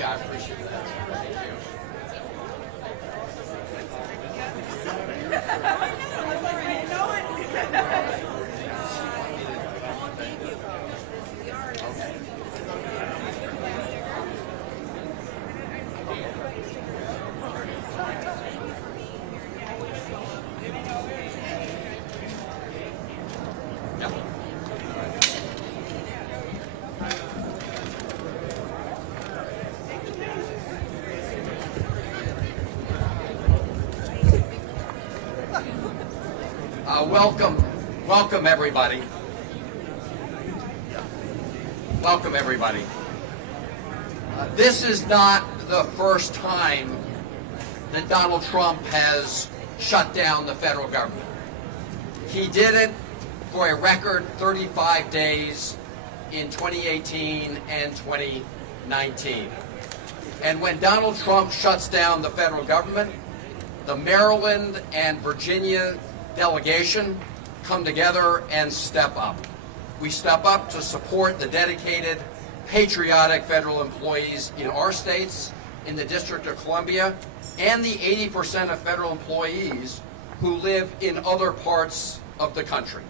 you. I appreciate that. Thank you. Welcome everybody. Welcome everybody. This is not the first time that Donald Trump has shut down the federal government. He did it for a record 35 days in 2018 and 2019. And when Donald Trump shuts down the federal government, the Maryland and Virginia delegation come together and step up. We step up to support the dedicated, patriotic federal employees in our states, in the District of Columbia, and the 80% of federal employees who live in other parts of the country.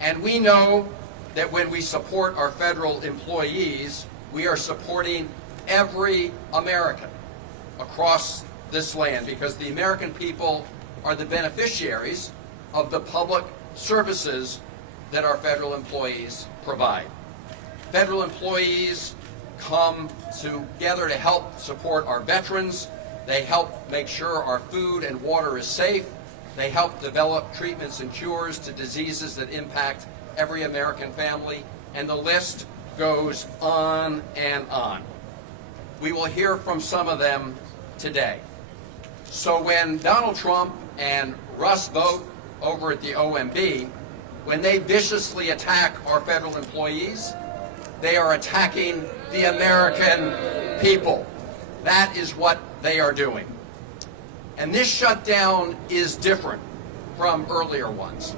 And we know that when we support our federal employees, we are supporting every American across this land, because the American people are the beneficiaries of the public services that our federal employees provide. Federal employees come together to help support our veterans. They help make sure our food and water is safe. They help develop treatments and cures to diseases that impact every American family, and the list goes on and on. We will hear from some of them today. So when Donald Trump and Russ Vought over at the OMB, when they viciously attack our federal employees, they are attacking the American people. That is what they are doing. And this shutdown is different from earlier ones,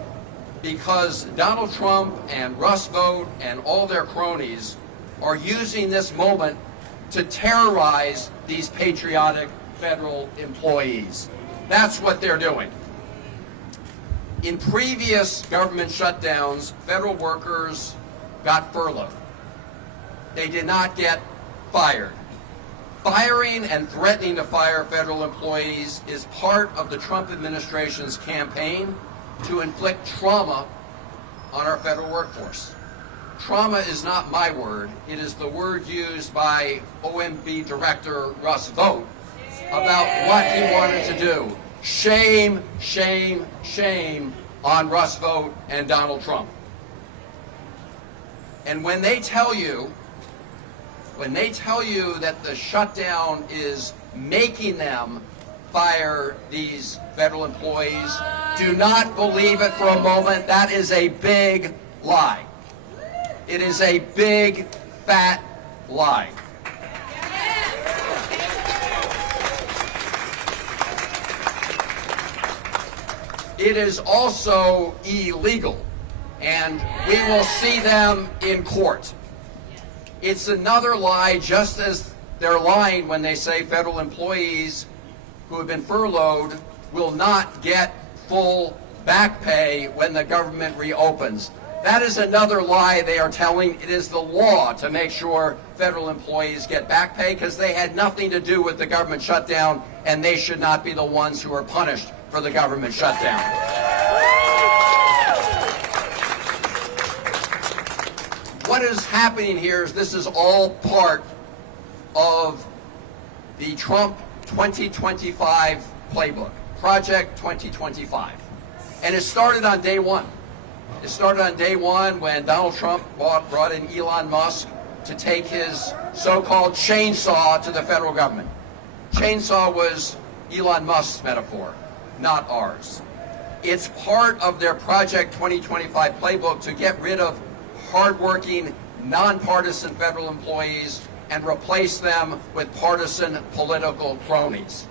because Donald Trump and Russ Vought and all their cronies are using this moment to terrorize these patriotic federal employees. That's what they're doing. In previous government shutdowns, federal workers got furloughed. They did not get fired. Firing and threatening to fire federal employees is part of the Trump administration's campaign to inflict trauma on our federal workforce. Trauma is not my word. It is the word used by OMB Director Russ Vought about what he wanted to do. Shame, shame, shame on Russ Vought and Donald Trump. And when they tell you that the shutdown is making them fire these federal employees, do not believe it for a moment. That is a big lie. It is a big, fat lie. It is also illegal, and we will see them in court. It's another lie, just as they're lying when they say federal employees who have been furloughed will not get full back pay when the government reopens. That is another lie they are telling. It is the law to make sure federal employees get back pay, because they had nothing to do with the government shutdown, and they should not be the ones who are punished for the government shutdown. What is happening here is this is all part of the Trump 2025 playbook, Project 2025. And it started on day one. It started on day one when Donald Trump brought in Elon Musk to take his so-called chainsaw to the federal government. Chainsaw was Elon Musk's metaphor, not ours. It's part of their Project 2025 playbook to get rid of hardworking, nonpartisan federal employees and replace them with partisan political cronies.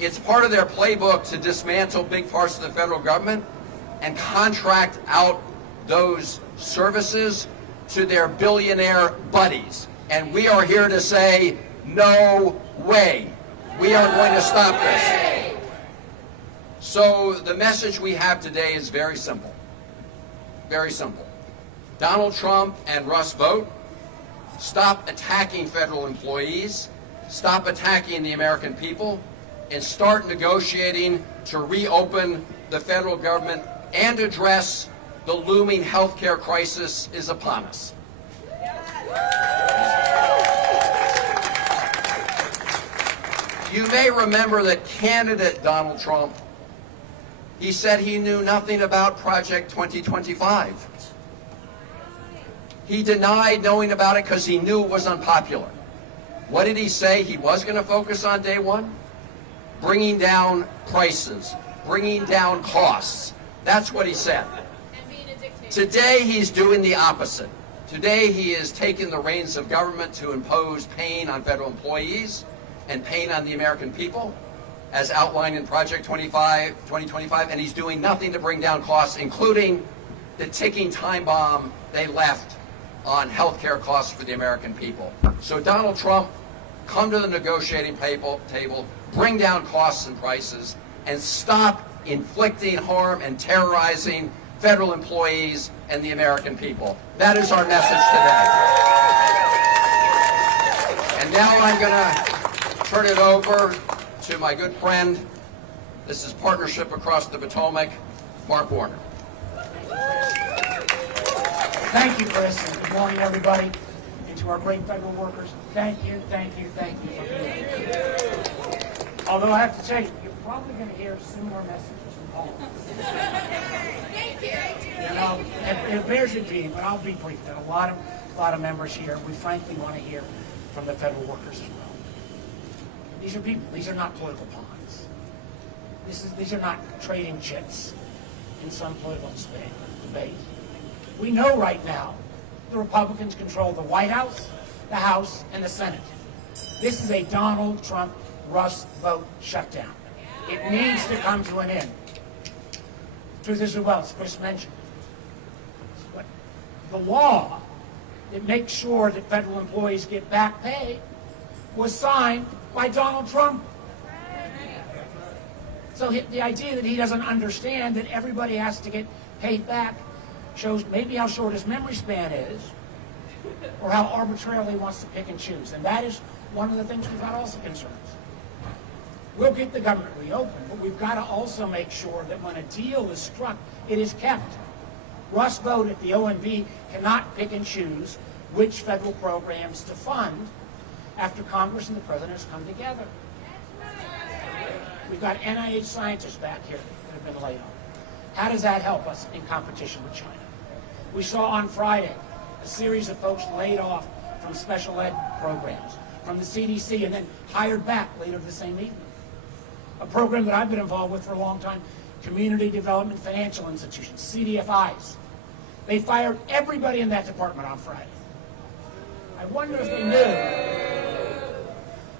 It's part of their playbook to dismantle big parts of the federal government and contract out those services to their billionaire buddies. And we are here to say No way. We are going to stop this. So the message we have today is very simple. Very simple. Donald Trump and Russ vote. Stop attacking federal employees. Stop attacking the American people. And start negotiating to reopen the federal government and address the looming health care crisis is upon us. You may remember that candidate Donald Trump, he said he knew nothing about Project 2025. He denied knowing about it because he knew it was unpopular. What did he say he was going to focus on day one? Bringing down prices, bringing down costs. That's what he said. Today he's doing the opposite. Today he is taking the reins of government to impose pain on federal employees and pain on the American people, as outlined in Project 2025, and he's doing nothing to bring down costs, including the ticking time bomb they left on health care costs for the American people. So Donald Trump, come to the negotiating table, bring down costs and prices, and stop inflicting harm and terrorizing federal employees and the American people. That is our message today. And now I'm going to turn it over to my good friend, this is Partnership Across the Potomac, Mark Warner. Thank you, Chris, and good morning, everybody. And to our great federal workers, thank you for being here. Although I have to tell you, you're probably going to hear similar messages from all of us. You know, it bears repeating, but I'll be brief. There are a lot of members here. We frankly want to hear from the federal workers as well. These are people. These are not political pawns. These are not trading chits in some political debate. We know right now the Republicans control the White House, the House, and the Senate. This is a Donald Trump Russ vote shutdown. It needs to come to an end. Truth is, well, as Chris mentioned, but the law that makes sure that federal employees get back pay was signed by Donald Trump. So the idea that he doesn't understand that everybody has to get paid back shows maybe how short his memory span is, or how arbitrarily he wants to pick and choose. And that is one of the things we've got also concerns. We'll get the government reopened, but we've got to also make sure that when a deal is struck, it is kept. Russ Vote at the OMB cannot pick and choose which federal programs to fund after Congress and the President has come together. We've got NIH scientists back here that have been laid off. How does that help us in competition with China? We saw on Friday a series of folks laid off from special ed programs, from the CDC, and then hired back later the same evening. A program that I've been involved with for a long time, Community Development Financial Institutions, CDFIs. They fired everybody in that department on Friday. I wonder if they knew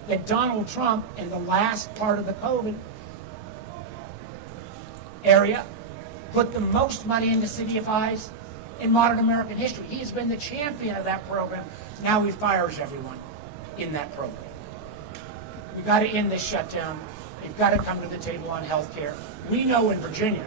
that Donald Trump, in the last part of the COVID area, put the most money into CDFIs in modern American history. He has been the champion of that program. Now he fires everyone in that program. We've got to end this shutdown. They've got to come to the table on health care. We know in Virginia,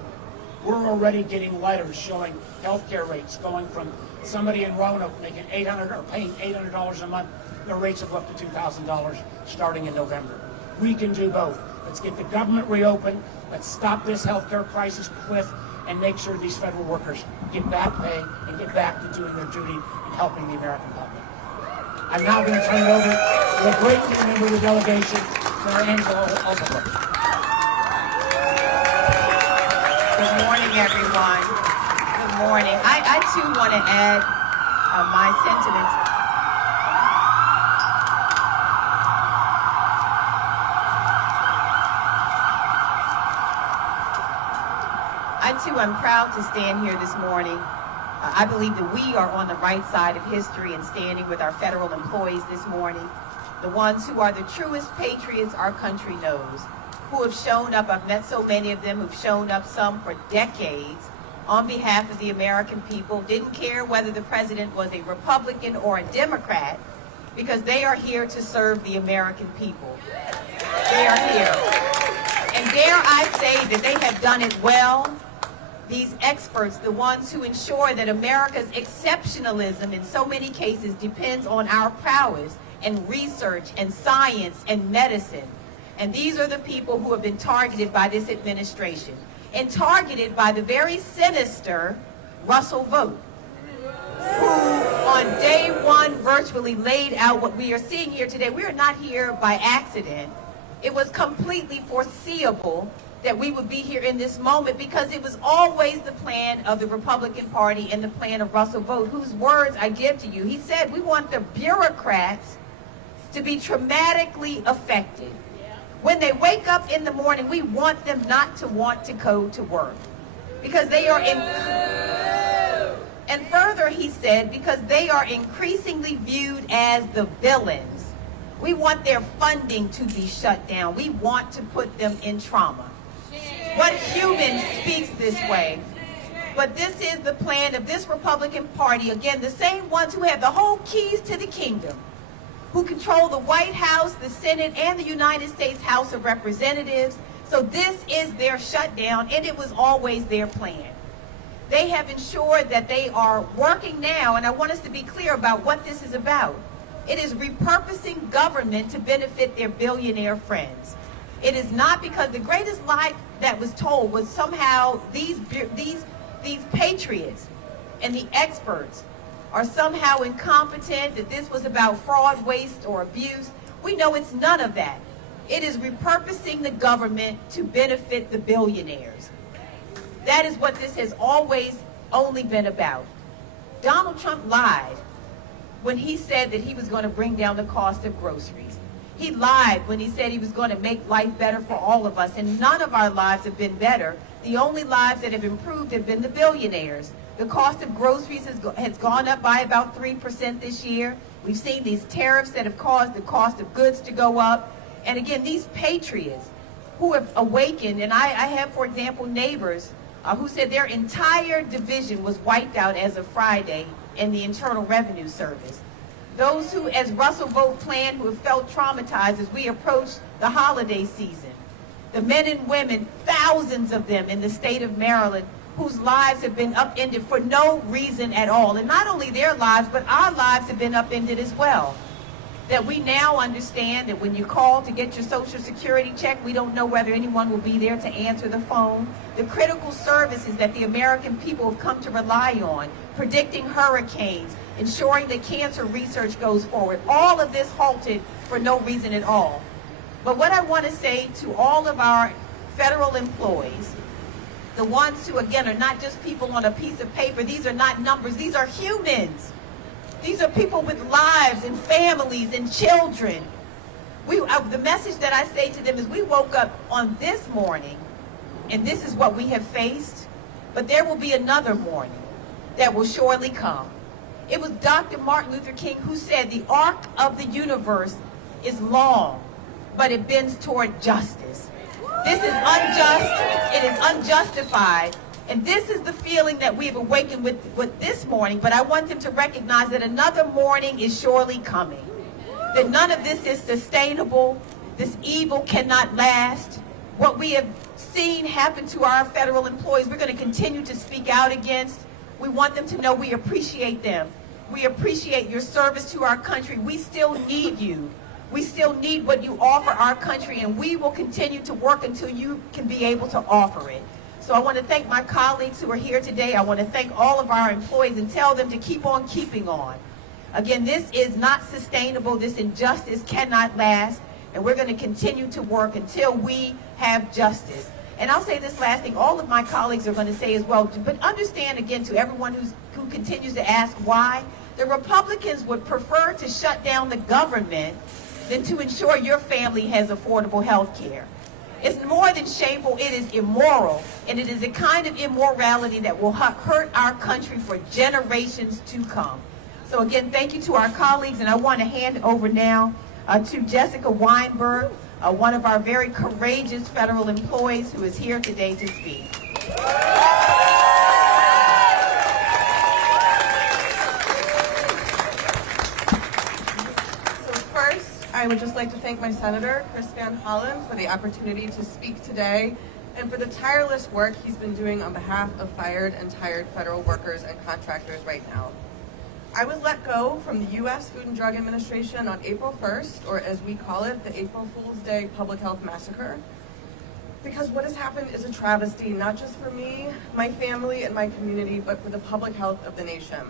we're already getting letters showing health care rates going from somebody in Roanoke making $800 or paying $800 a month. Their rates have up to $2,000 starting in November. We can do both. Let's get the government reopened. Let's stop this health care crisis cliff and make sure these federal workers get back pay and get back to doing their duty and helping the American public. I'm now going to turn it over to a great member of the delegation, Senator Alsobrooks. Good morning, everyone. Good morning. I too want to add my sentiments. I too am proud to stand here this morning. I believe that we are on the right side of history and standing with our federal employees this morning, the ones who are the truest patriots our country knows, who have shown up. I've met so many of them who've shown up, some for decades, on behalf of the American people, didn't care whether the president was a Republican or a Democrat, because they are here to serve the American people. They are here. And dare I say that they have done it well. These experts, the ones who ensure that America's exceptionalism in so many cases depends on our prowess and research and science and medicine. And these are the people who have been targeted by this administration and targeted by the very sinister Russell Vogt, who on day one virtually laid out what we are seeing here today. We are not here by accident. It was completely foreseeable that we would be here in this moment because it was always the plan of the Republican Party and the plan of Russell Vogt, whose words I give to you. He said, we want the bureaucrats to be traumatically affected. When they wake up in the morning, we want them not to want to go to work because they are in. And further, he said, because they are increasingly viewed as the villains. We want their funding to be shut down. We want to put them in trauma. What human speaks this way? But this is the plan of this Republican Party. Again, the same ones who have the whole keys to the kingdom, who control the White House, the Senate, and the United States House of Representatives. So this is their shutdown, and it was always their plan. They have ensured that they are working now, and I want us to be clear about what this is about. It is repurposing government to benefit their billionaire friends. It is not because the greatest lie that was told was somehow these patriots and the experts are somehow incompetent, that this was about fraud, waste, or abuse. We know it's none of that. It is repurposing the government to benefit the billionaires. That is what this has always only been about. Donald Trump lied when he said that he was going to bring down the cost of groceries. He lied when he said he was going to make life better for all of us, and none of our lives have been better. The only lives that have improved have been the billionaires. The cost of groceries has gone up by about 3% this year. We've seen these tariffs that have caused the cost of goods to go up. And again, these patriots who have awakened, and I have, for example, neighbors who said their entire division was wiped out as of Friday in the Internal Revenue Service. Those who, as Russell Vogt planned, who have felt traumatized as we approach the holiday season. The men and women, thousands of them in the state of Maryland, whose lives have been upended for no reason at all. And not only their lives, but our lives have been upended as well. That we now understand that when you call to get your Social Security check, we don't know whether anyone will be there to answer the phone. The critical services that the American people have come to rely on, predicting hurricanes, ensuring that cancer research goes forward, all of this halted for no reason at all. But what I want to say to all of our federal employees, the ones who, again, are not just people on a piece of paper, these are not numbers, these are humans. These are people with lives and families and children. The message that I say to them is we woke up on this morning, and this is what we have faced, but there will be another morning that will surely come. It was Dr. Martin Luther King who said the arc of the universe is long, but it bends toward justice. This is unjust, it is unjustified, and this is the feeling that we have awakened with this morning, but I want them to recognize that another morning is surely coming. That none of this is sustainable, this evil cannot last. What we have seen happen to our federal employees, we're going to continue to speak out against. We want them to know we appreciate them. We appreciate your service to our country. We still need you. We still need what you offer our country, and we will continue to work until you can be able to offer it. So I want to thank my colleagues who are here today. I want to thank all of our employees and tell them to keep on keeping on. Again, this is not sustainable. This injustice cannot last, and we're going to continue to work until we have justice. And I'll say this last thing, all of my colleagues are going to say as well, but understand again to everyone who continues to ask why, the Republicans would prefer to shut down the government than to ensure your family has affordable health care. It's more than shameful, it is immoral, and it is a kind of immorality that will hurt our country for generations to come. So again, thank you to our colleagues, and I want to hand over now to Jessica Weinberg, one of our very courageous federal employees who is here today to speak. I would just like to thank my senator, Sen Van Hollen, for the opportunity to speak today and for the tireless work he's been doing on behalf of fired and tired federal workers and contractors right now. I was let go from the U.S. Food and Drug Administration on April 1st, or as we call it, the April Fool's Day Public Health Massacre, because what has happened is a travesty, not just for me, my family, and my community, but for the public health of the nation.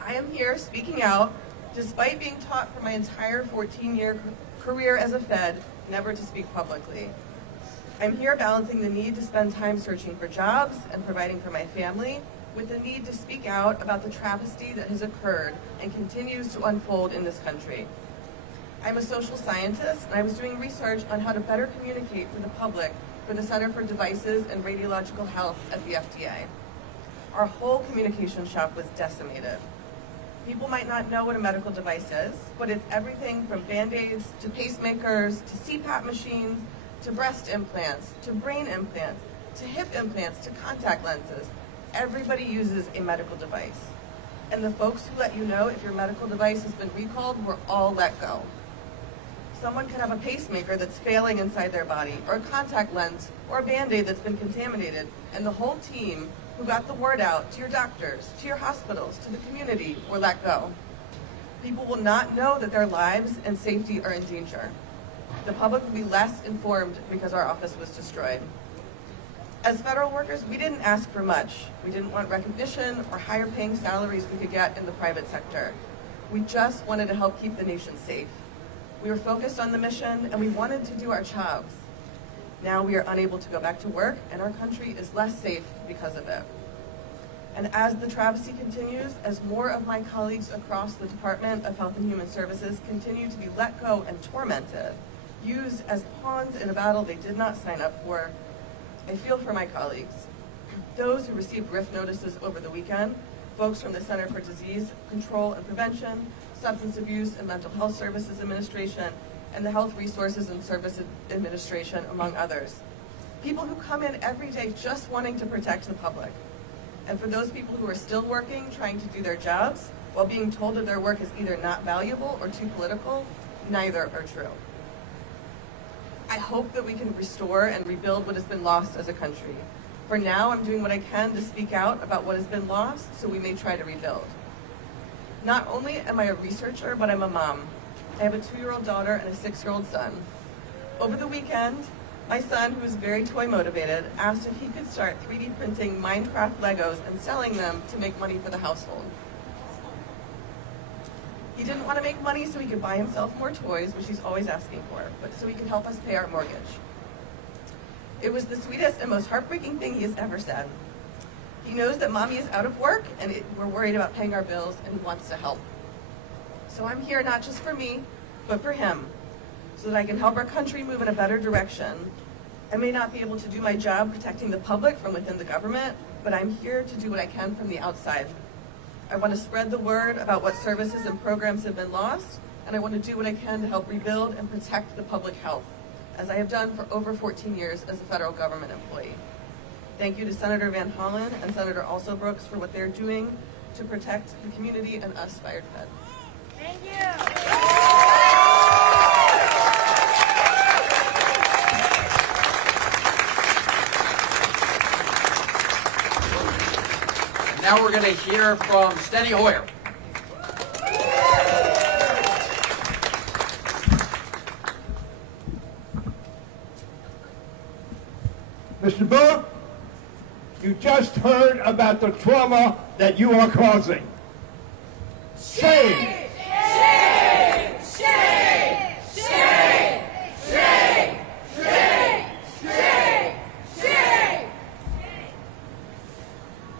I am here speaking out, despite being taught for my entire 14-year career as a Fed never to speak publicly. I'm here balancing the need to spend time searching for jobs and providing for my family with the need to speak out about the travesty that has occurred and continues to unfold in this country. I'm a social scientist, and I was doing research on how to better communicate for the public for the Center for Devices and Radiological Health at the FDA. Our whole communication shop was decimated. People might not know what a medical device is, but it's everything from Band-Aids to pacemakers to CPAP machines to breast implants to brain implants to hip implants to contact lenses. Everybody uses a medical device. And the folks who let you know if your medical device has been recalled were all let go. Someone could have a pacemaker that's failing inside their body, or a contact lens, or a Band-Aid that's been contaminated, and the whole team who got the word out to your doctors, to your hospitals, to the community were let go. People will not know that their lives and safety are in danger. The public will be less informed because our office was destroyed. As federal workers, we didn't ask for much. We didn't want recognition or higher paying salaries we could get in the private sector. We just wanted to help keep the nation safe. We were focused on the mission, and we wanted to do our jobs. Now we are unable to go back to work, and our country is less safe because of it. And as the travesty continues, as more of my colleagues across the Department of Health and Human Services continue to be let go and tormented, used as pawns in a battle they did not sign up for, I feel for my colleagues. Those who received RIF notices over the weekend, folks from the Center for Disease Control and Prevention, Substance Abuse and Mental Health Services Administration, and the Health Resources and Services Administration, among others. People who come in every day just wanting to protect the public. And for those people who are still working, trying to do their jobs, while being told that their work is either not valuable or too political, neither are true. I hope that we can restore and rebuild what has been lost as a country. For now, I'm doing what I can to speak out about what has been lost so we may try to rebuild. Not only am I a researcher, but I'm a mom. I have a 2-year-old daughter and a 6-year-old son. Over the weekend, my son, who is very toy motivated, asked if he could start 3D printing Minecraft Legos and selling them to make money for the household. He didn't want to make money so he could buy himself more toys, which he's always asking for, but so he could help us pay our mortgage. It was the sweetest and most heartbreaking thing he has ever said. He knows that mommy is out of work and we're worried about paying our bills, and he wants to help. So I'm here not just for me, but for him, so that I can help our country move in a better direction. I may not be able to do my job protecting the public from within the government, but I'm here to do what I can from the outside. I want to spread the word about what services and programs have been lost, and I want to do what I can to help rebuild and protect the public health, as I have done for over 14 years as a federal government employee. Thank you to Senator Van Hollen and Senator Alsobrooks for what they're doing to protect the community and us fired feds. Thank you. Now we're going to hear from Steny Hoyer. Mr. Booth, you just heard about the trauma that you are causing. Shame! Shame! Shame! Shame! Shame! Shame! Shame! Shame!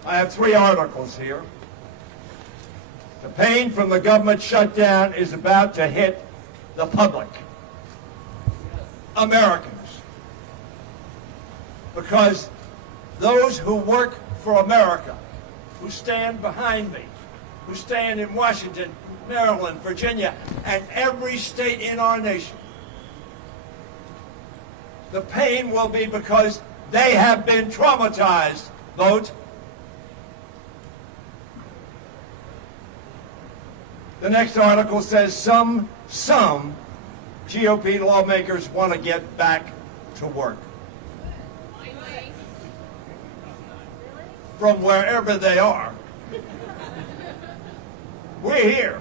I have 3 articles here. The pain from the government shutdown is about to hit the public, Americans, because those who work for America, who stand behind me, who stand in Washington, Maryland, Virginia, and every state in our nation, the pain will be because they have been traumatized. Vote. The next article says some GOP lawmakers want to get back to work. From wherever they are. We're here.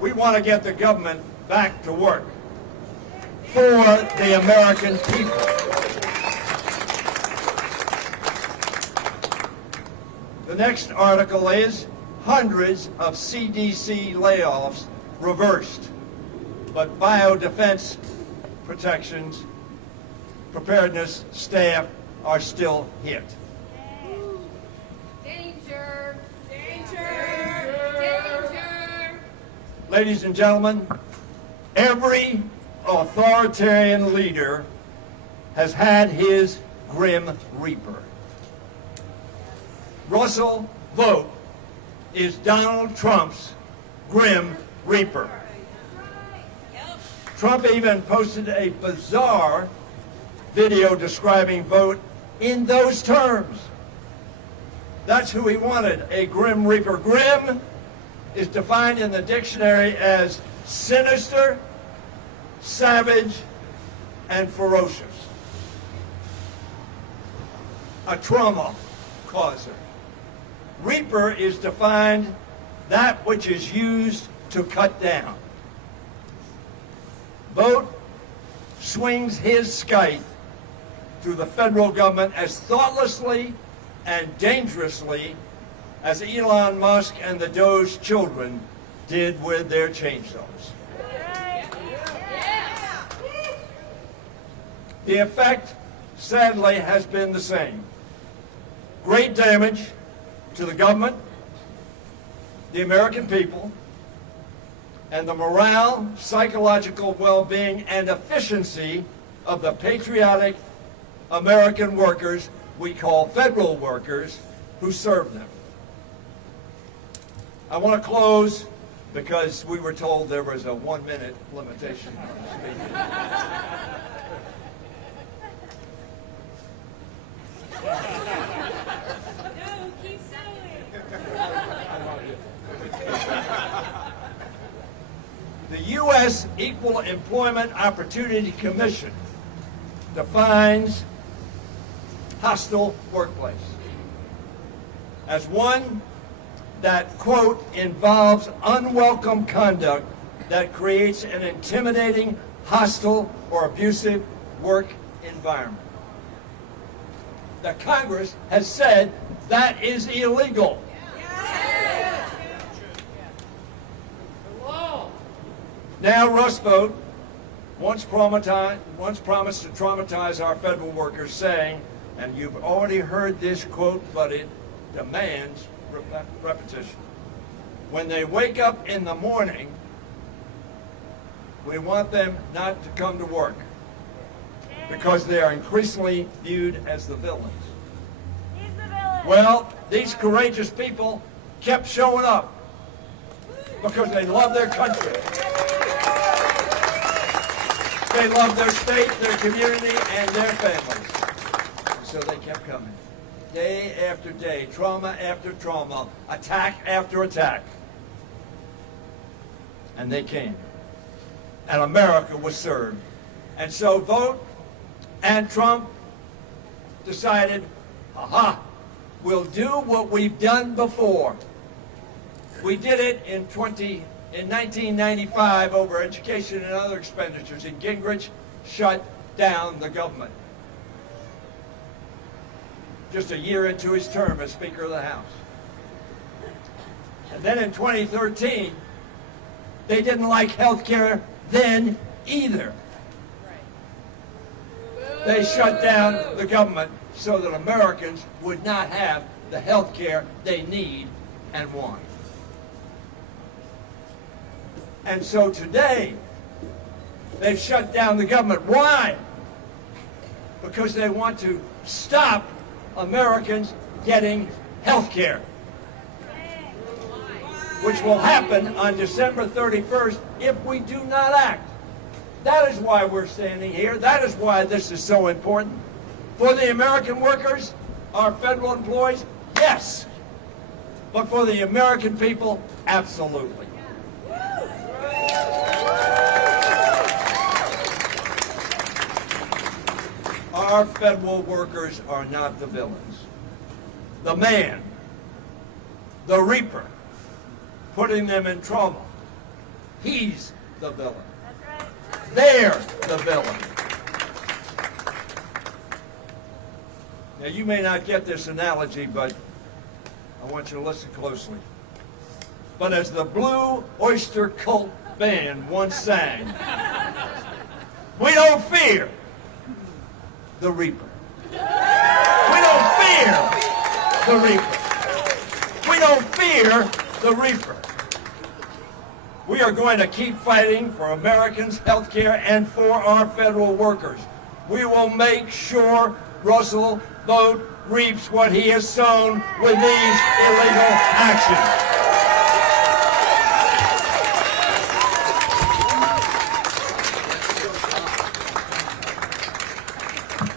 We want to get the government back to work for the American people. The next article is hundreds of CDC layoffs reversed, but biodefense protections, preparedness staff are still hit. Danger! Danger! Danger! Ladies and gentlemen, every authoritarian leader has had his grim reaper. Russell Vogt is Donald Trump's grim reaper. Trump even posted a bizarre video describing Vogt in those terms. That's who he wanted, a grim reaper. Grim is defined in the dictionary as sinister, savage, and ferocious. A trauma causer. Reaper is defined that which is used to cut down. Vogt swings his scythe through the federal government as thoughtlessly and dangerously as Elon Musk and the Doge children did with their chainsaws. The effect, sadly, has been the same. Great damage to the government, the American people, and the morale, psychological well-being, and efficiency of the patriotic American workers we call federal workers who serve them. I want to close because we were told there was a 1-minute limitation on speaking. No, keep saying. The U.S. Equal Employment Opportunity Commission defines hostile workplace as one that, quote, involves unwelcome conduct that creates an intimidating, hostile, or abusive work environment. The Congress has said that is illegal. Now Russ Vogt once promised to traumatize our federal workers, saying, and you've already heard this quote, but it demands repetition. When they wake up in the morning, we want them not to come to work because they are increasingly viewed as the villains. He's the villain. Well, these courageous people kept showing up because they love their country. They love their state, their community, and their families. So they kept coming. Day after day, trauma after trauma, attack after attack. And they came. And America was served. And so Vogt and Trump decided, aha, we'll do what we've done before. We did it in 1995 over education and other expenditures, and Gingrich shut down the government. Just a year into his term as Speaker of the House. And then in 2013, they didn't like health care then either. They shut down the government so that Americans would not have the health care they need and want. And so today, they've shut down the government. Why? Because they want to stop Americans getting health care, which will happen on December 31st if we do not act. That is why we're standing here. That is why this is so important. For the American workers, our federal employees, yes. But for the American people, absolutely. our federal workers are not the villains. The man, the reaper, putting them in trouble, he's the villain. That's right. They're the villain. Now, you may not get this analogy, but I want you to listen closely. But as the Blue Oyster Cult band once sang, we don't fear the reaper. We don't fear the reaper. We don't fear the reaper. We are going to keep fighting for Americans' health care and for our federal workers. We will make sure Russell Vogt reaps what he has sown with these illegal actions.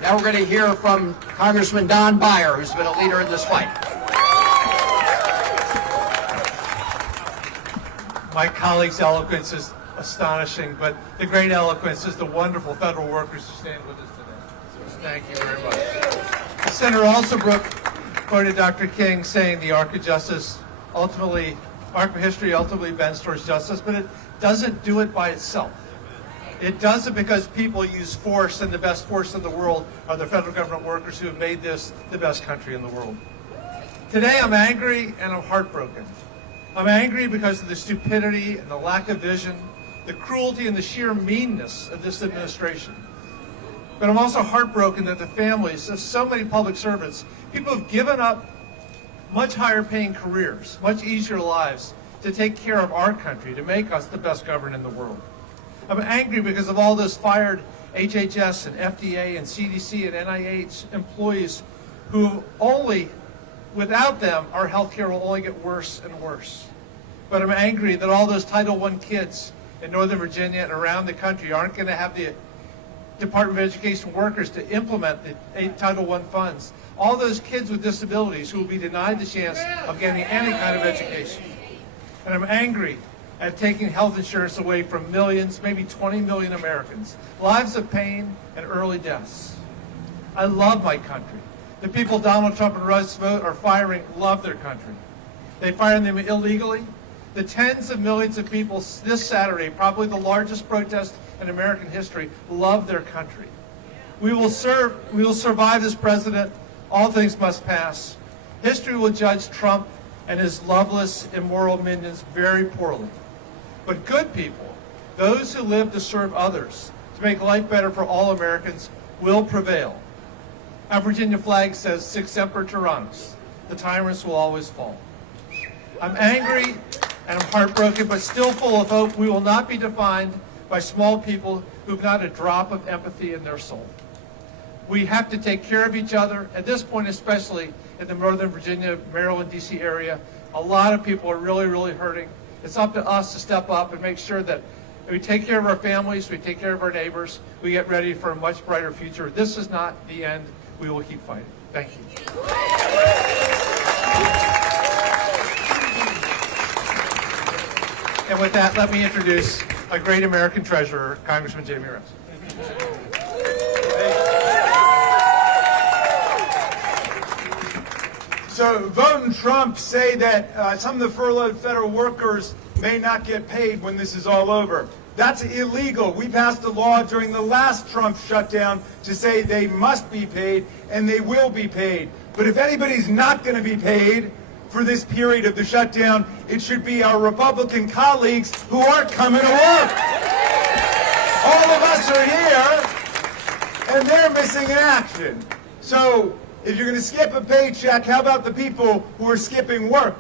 Now we're going to hear from Congressman Don Beyer, who's been a leader in this fight. My colleague's eloquence is astonishing, but the great eloquence is the wonderful federal workers who stand with us today. So thank you very much. Senator Alsobrooks quoted Dr. King saying the arc of justice ultimately, arc of history ultimately bends towards justice, but it doesn't do it by itself. It does it because people use force, and the best force in the world are the federal government workers who have made this the best country in the world. Today I'm angry and I'm heartbroken. I'm angry because of the stupidity and the lack of vision, the cruelty and the sheer meanness of this administration. But I'm also heartbroken that the families of so many public servants, people who've given up much higher paying careers, much easier lives to take care of our country, to make us the best governed in the world. I'm angry because of all those fired HHS and FDA and CDC and NIH employees who only, without them, our health care will only get worse and worse. But I'm angry that all those Title I kids in Northern Virginia and around the country aren't going to have the Department of Education workers to implement the Title I funds. All those kids with disabilities who will be denied the chance of getting any kind of education. And I'm angry at taking health insurance away from millions, maybe 20 million Americans. Lives of pain and early deaths. I love my country. The people Donald Trump and Russ Vogt are firing love their country. They fired them illegally. The tens of millions of people this Saturday, probably the largest protest in American history, love their country. We will survive this president. All things must pass. History will judge Trump and his loveless, immoral minions very poorly. But good people, those who live to serve others, to make life better for all Americans, will prevail. Our Virginia flag says, Sic Semper Tyrannis. The tyrants will always fall. I'm angry and I'm heartbroken, but still full of hope. We will not be defined by small people who've not a drop of empathy in their soul. We have to take care of each other. At this point, especially in the Northern Virginia, Maryland, D.C. area, a lot of people are really, really hurting. It's up to us to step up and make sure that we take care of our families, we take care of our neighbors, we get ready for a much brighter future. This is not the end. We will keep fighting. Thank you. And with that, let me introduce a great American treasurer, Congressman Jamie Rose. So Vogt and Trump say that some of the furloughed federal workers may not get paid when this is all over. That's illegal. We passed a law during the last Trump shutdown to say they must be paid, and they will be paid. But if anybody's not going to be paid for this period of the shutdown, it should be our Republican colleagues who aren't coming to work. All of us are here, and they're missing in action. So if you're going to skip a paycheck, how about the people who are skipping work?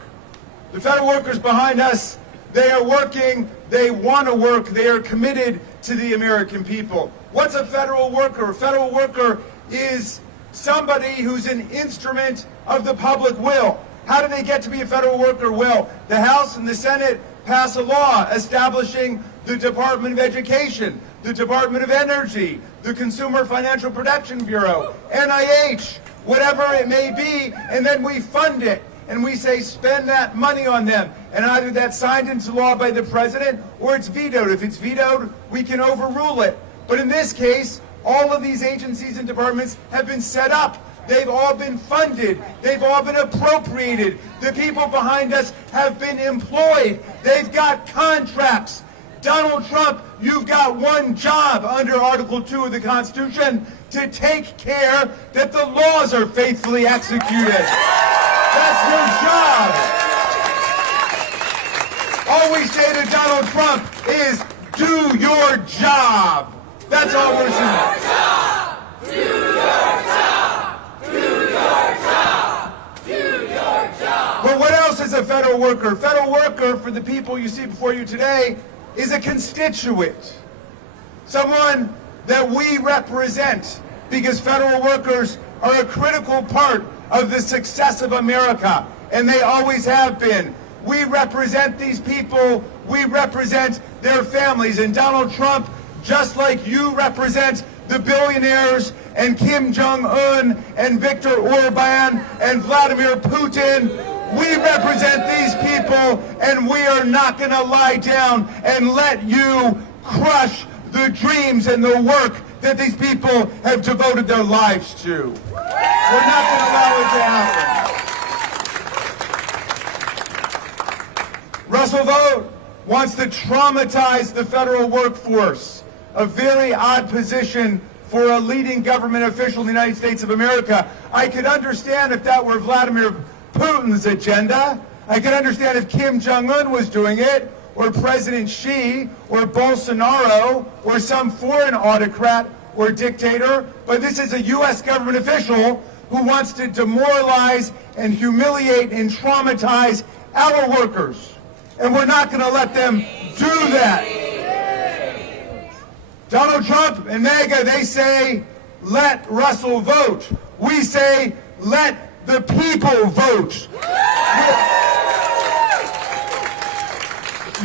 The federal workers behind us, they are working, they want to work, they are committed to the American people. What's a federal worker? A federal worker is somebody who's an instrument of the public will. How do they get to be a federal worker? Well, the House and the Senate pass a law establishing the Department of Education, the Department of Energy, the Consumer Financial Protection Bureau, NIH, whatever it may be, and then we fund it. And we say spend that money on them. And either that's signed into law by the president or it's vetoed. If it's vetoed, we can overrule it. But in this case, All of these agencies and departments have been set up. They've all been funded. They've all been appropriated. The people behind us have been employed. They've got contracts. Donald Trump, you've got one job under Article 2 of the Constitution, to take care that the laws are faithfully executed. That's your job. All we say to Donald Trump is, do your job. That's all we're saying. Do your job! Do your job! Do your job! But what else is a federal worker? Federal worker, for the people you see before you today, is a constituent. Someone that we represent, because federal workers are a critical part of the success of America, and they always have been. We represent these people, we represent their families, and Donald Trump, just like you represent the billionaires and Kim Jong-un and Viktor Orban and Vladimir Putin, we represent these people, and we are not going to lie down and let you crush the dreams and the work that these people have devoted their lives to. We're not going to allow it to happen. Russell Vought wants to traumatize the federal workforce, a very odd position for a leading government official in the United States of America. I could understand if that were Vladimir Putin's agenda. I could understand if Kim Jong-un was doing it, or President Xi, or Bolsonaro, or some foreign autocrat or dictator, but this is a U.S. government official who wants to demoralize and humiliate and traumatize our workers. And we're not going to let them do that. Donald Trump and MAGA, they say, let Russell vote. We say, let the people vote.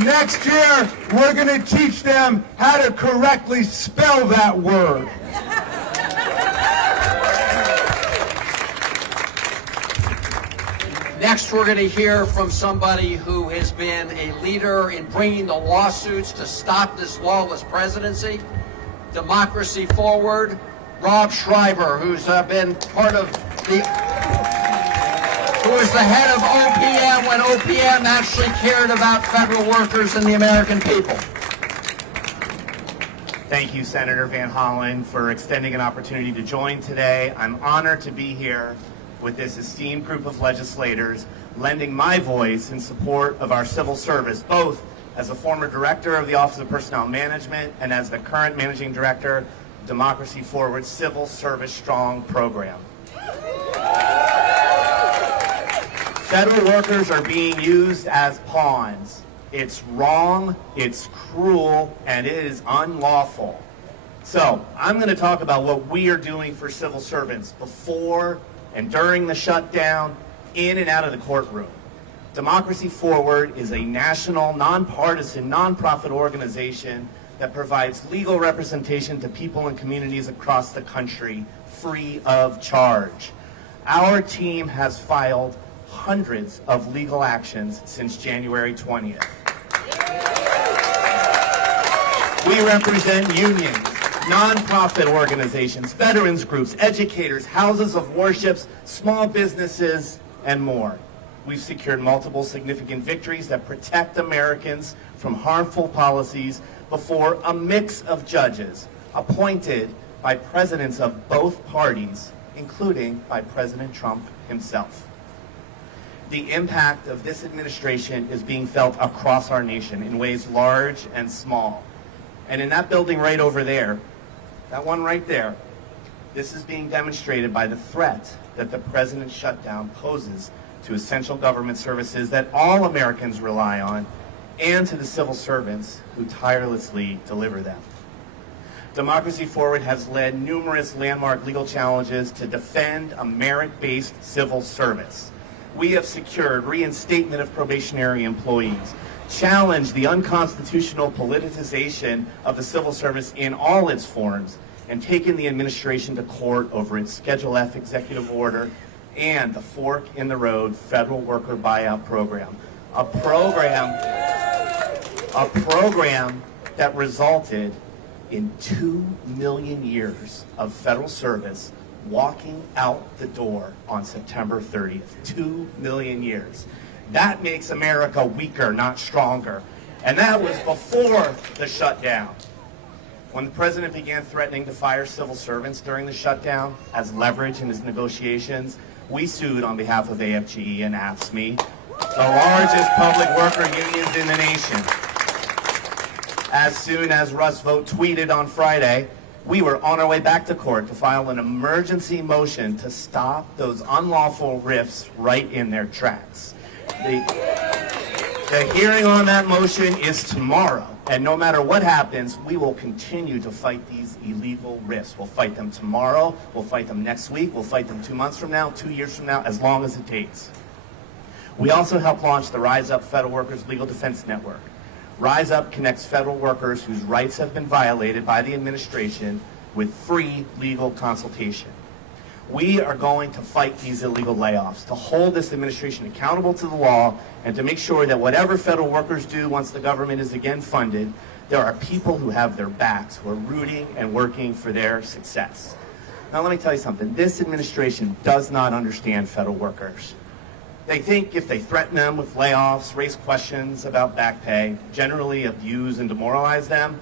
Next year, we're going to teach them how to correctly spell that word. Next, we're going to hear from somebody who has been a leader in bringing the lawsuits to stop this lawless presidency. Democracy Forward, Rob Schreiber, who's been part of the... who was the head of OPM when OPM actually cared about federal workers and the American people. Thank you, Senator Van Hollen, for extending an opportunity to join today. I'm honored to be here with this esteemed group of legislators, lending my voice in support of our civil service, both as a former director of the Office of Personnel Management and as the current managing director of Democracy Forward's Civil Service Strong program. Federal workers are being used as pawns. It's wrong, it's cruel, and it is unlawful. So, I'm going to talk about what we are doing for civil servants before and during the shutdown, in and out of the courtroom. Democracy Forward is a national, nonpartisan, nonprofit organization that provides legal representation to people and communities across the country, free of charge. Our team has filed hundreds of legal actions since January 20th. We represent unions, nonprofit organizations, veterans groups, educators, houses of worships, small businesses, and more. We've secured multiple significant victories that protect Americans from harmful policies before a mix of judges appointed by presidents of both parties, including by President Trump himself. The impact of this administration is being felt across our nation in ways large and small. And in that building right over there, that one right there, this is being demonstrated by the threat that the president's shutdown poses to essential government services that all Americans rely on, and to the civil servants who tirelessly deliver them. Democracy Forward has led numerous landmark legal challenges to defend a merit-based civil service. We have secured reinstatement of probationary employees, challenged the unconstitutional politicization of the civil service in all its forms, and taken the administration to court over its Schedule F executive order and the Fork in the Road federal worker buyout program. A program that resulted in 2 million years of federal service walking out the door on September 30th. 2 million years. That makes America weaker, not stronger. And that was before the shutdown. When the president began threatening to fire civil servants during the shutdown as leverage in his negotiations, we sued on behalf of AFGE and AFSCME, the largest public worker unions in the nation. As soon as Russ Vought tweeted on Friday, we were on our way back to court to file an emergency motion to stop those unlawful rifts right in their tracks. The hearing on that motion is tomorrow, and no matter what happens, we will continue to fight these illegal rifts. We'll fight them tomorrow, we'll fight them next week, we'll fight them 2 months from now, 2 years from now, as long as it takes. We also helped launch the Rise Up Federal Workers Legal Defense Network. Rise Up connects federal workers whose rights have been violated by the administration with free legal consultation. We are going to fight these illegal layoffs, to hold this administration accountable to the law, and to make sure that whatever federal workers do once the government is again funded, there are people who have their backs, who are rooting and working for their success. Now let me tell you something. This administration does not understand federal workers. They think if they threaten them with layoffs, raise questions about back pay, generally abuse and demoralize them,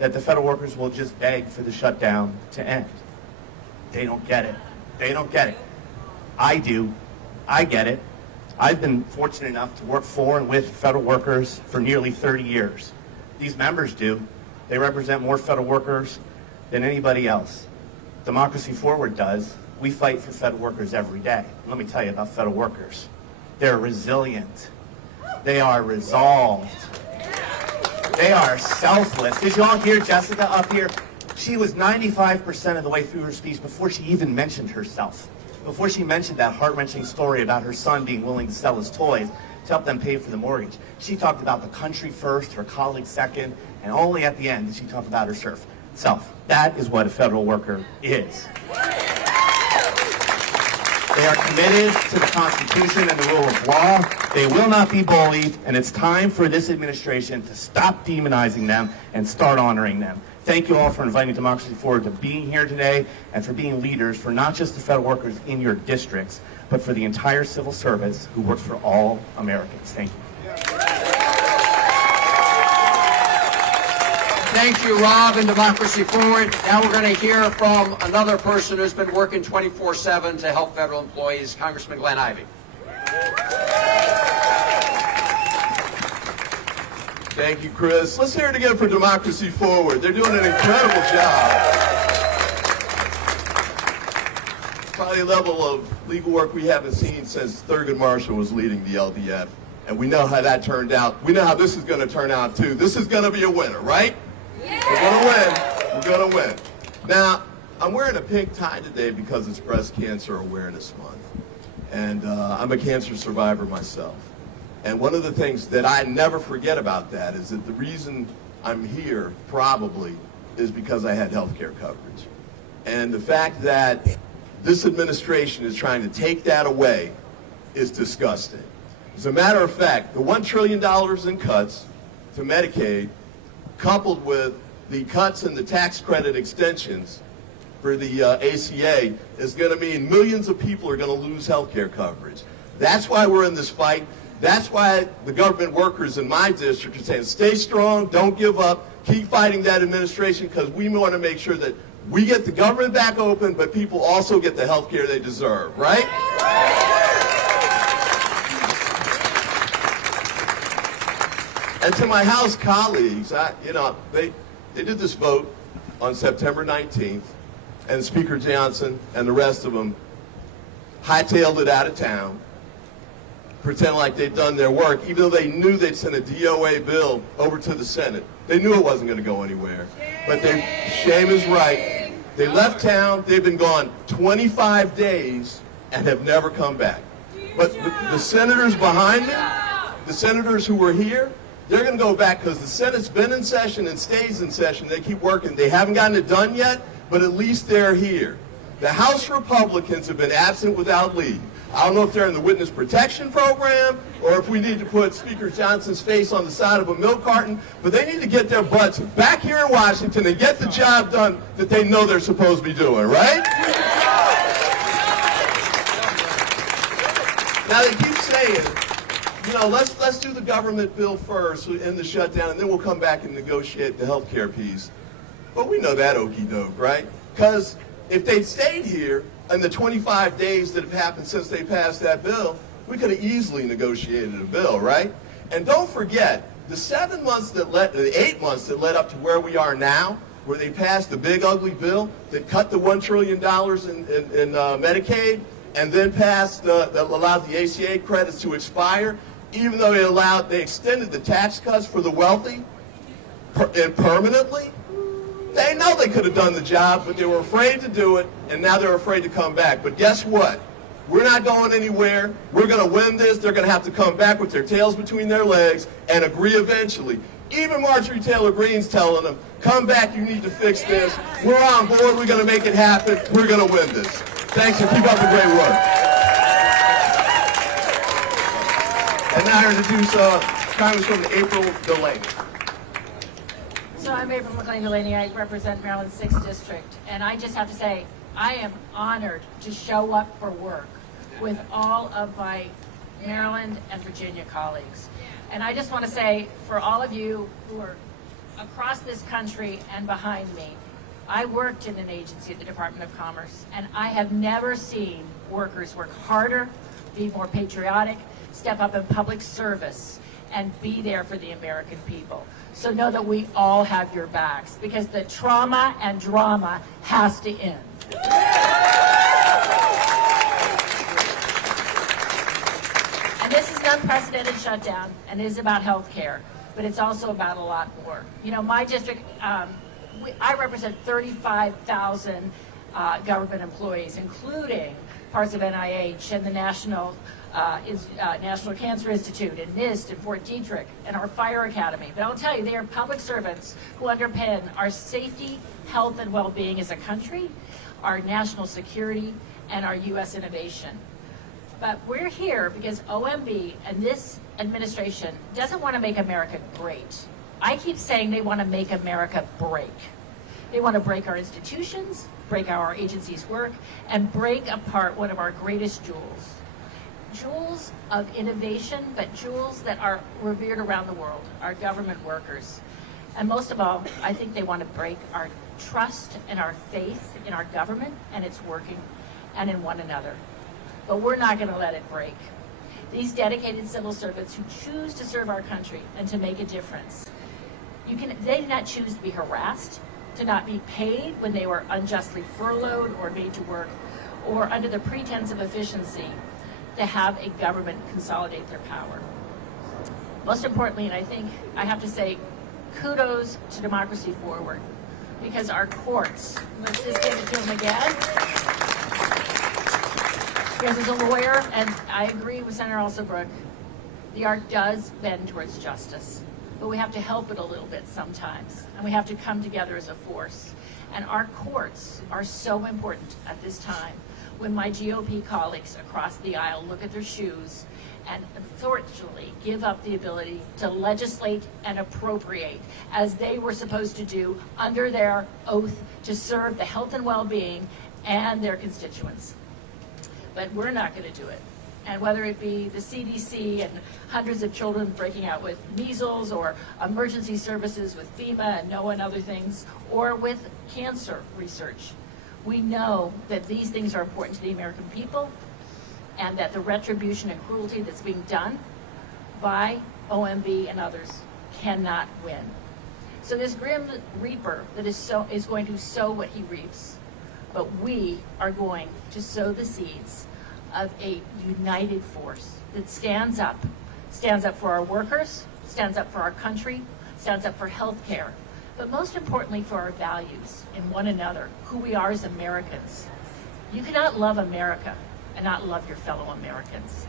that the federal workers will just beg for the shutdown to end. They don't get it. They don't get it. I do. I get it. I've been fortunate enough to work for and with federal workers for nearly 30 years. These members do. They represent more federal workers than anybody else. Democracy Forward does. We fight for federal workers every day. Let me tell you about federal workers. They're resilient. They are resolved. They are selfless. Did you all hear Jessica up here? She was 95% of the way through her speech before she even mentioned herself. Before she mentioned that heart-wrenching story about her son being willing to sell his toys to help them pay for the mortgage. She talked about the country first, her colleagues second, and only at the end did she talk about herself. That is what a federal worker is. They are committed to the Constitution and the rule of law. They will not be bullied, and it's time for this administration to stop demonizing them and start honoring them. Thank you all for inviting Democracy Forward to being here today and for being leaders for not just the federal workers in your districts, but for the entire civil service who works for all Americans. Thank you. Thank you, Rob, and Democracy Forward. Now we're going to hear from another person who's been working 24/7 to help federal employees, Congressman Glenn Ivey. Thank you, Chris. Let's hear it again for Democracy Forward. They're doing an incredible job. Probably a level of legal work we haven't seen since Thurgood Marshall was leading the LDF. And we know how that turned out. We know how this is going to turn out, too. This is going to be a winner, right? Yeah. We're going to win. We're going to win. Now, I'm wearing a pink tie today because it's Breast Cancer Awareness Month. And I'm a cancer survivor myself. And one of the things that I never forget about that is that the reason I'm here probably is because I had health care coverage. And the fact that this administration is trying to take that away is disgusting. As a matter of fact, the $1 trillion in cuts to Medicaid, coupled with the cuts in the tax credit extensions for the ACA, is going to mean millions of people are going to lose health care coverage. That's why we're in this fight. That's why the government workers in my district are saying, stay strong, don't give up, keep fighting that administration, because we want to make sure that we get the government back open, but people also get the health care they deserve, right? And to my House colleagues, they did this vote on September 19th, and Speaker Johnson and the rest of them hightailed it out of town, pretend like they'd done their work, even though they knew they'd sent a DOA bill over to the Senate. They knew it wasn't going to go anywhere. But shame is right. They left town. They've been gone 25 days and have never come back. But the senators behind them, the senators who were here, they're going to go back because the Senate's been in session and stays in session. They keep working. They haven't gotten it done yet, but at least they're here. The House Republicans have been absent without leave. I don't know if they're in the witness protection program or if we need to put Speaker Johnson's face on the side of a milk carton, but they need to get their butts back here in Washington and get the job done that they know they're supposed to be doing, right? Now they keep saying, you know, let's do the government bill first in the shutdown, and then we'll come back and negotiate the health care piece. But we know that okey doke, right? Because if they'd stayed here in the 25 days that have happened since they passed that bill, we could have easily negotiated a bill, right? And don't forget, the 8 months that led up to where we are now, where they passed the big ugly bill that cut the $1 trillion in Medicaid, and then passed that allowed the ACA credits to expire, even though they extended the tax cuts for the wealthy permanently. They know they could have done the job, but they were afraid to do it, and now they're afraid to come back. But guess what? We're not going anywhere. We're going to win this. They're going to have to come back with their tails between their legs and agree eventually. Even Marjorie Taylor Greene's telling them, come back, you need to fix this. We're on board. We're going to make it happen. We're going to win this. Thanks, and keep up the great work. And now I introduce Congresswoman April Delaney. So I'm April McLean Delaney. I represent Maryland's 6th District. And I just have to say, I am honored to show up for work with all of my Maryland and Virginia colleagues. And I just want to say, for all of you who are across this country and behind me, I worked in an agency at the Department of Commerce, and I have never seen workers work harder, be more patriotic, step up in public service, and be there for the American people. So know that we all have your backs, because the trauma and drama has to end. And this is an unprecedented shutdown, and it is about health care, but it's also about a lot more. You know, my district, I represent 35,000 government employees, including parts of NIH and the National Cancer Institute and NIST and Fort Detrick and our Fire Academy. But I'll tell you, they are public servants who underpin our safety, health, and well-being as a country, our national security, and our U.S. innovation. But we're here because OMB and this administration doesn't want to make America great. I keep saying they want to make America break. They want to break our institutions, break how our agencies work, and break apart one of our greatest jewels. Jewels of innovation, but jewels that are revered around the world, our government workers. And most of all, I think they want to break our trust and our faith in our government and its working, and in one another. But we're not going to let it break. These dedicated civil servants who choose to serve our country and to make a difference, they did not choose to be harassed, to not be paid when they were unjustly furloughed or made to work, or under the pretense of efficiency, to have a government consolidate their power. Most importantly, and I think I have to say, kudos to Democracy Forward, because our courts, let's just give it to them again, because as a lawyer, and I agree with Senator Alsobrooks, the arc does bend towards justice, but we have to help it a little bit sometimes, and we have to come together as a force. And our courts are so important at this time, when my GOP colleagues across the aisle look at their shoes and unfortunately give up the ability to legislate and appropriate as they were supposed to do under their oath to serve the health and well-being and their constituents. But we're not going to do it. And whether it be the CDC and hundreds of children breaking out with measles, or emergency services with FEMA and NOAA and other things, or with cancer research, we know that these things are important to the American people, and that the retribution and cruelty that's being done by OMB and others cannot win. So this grim reaper that is going to sow what he reaps, but we are going to sow the seeds of a united force that stands up for our workers, stands up for our country, stands up for health care, but most importantly for our values in one another, who we are as Americans. You cannot love America and not love your fellow Americans.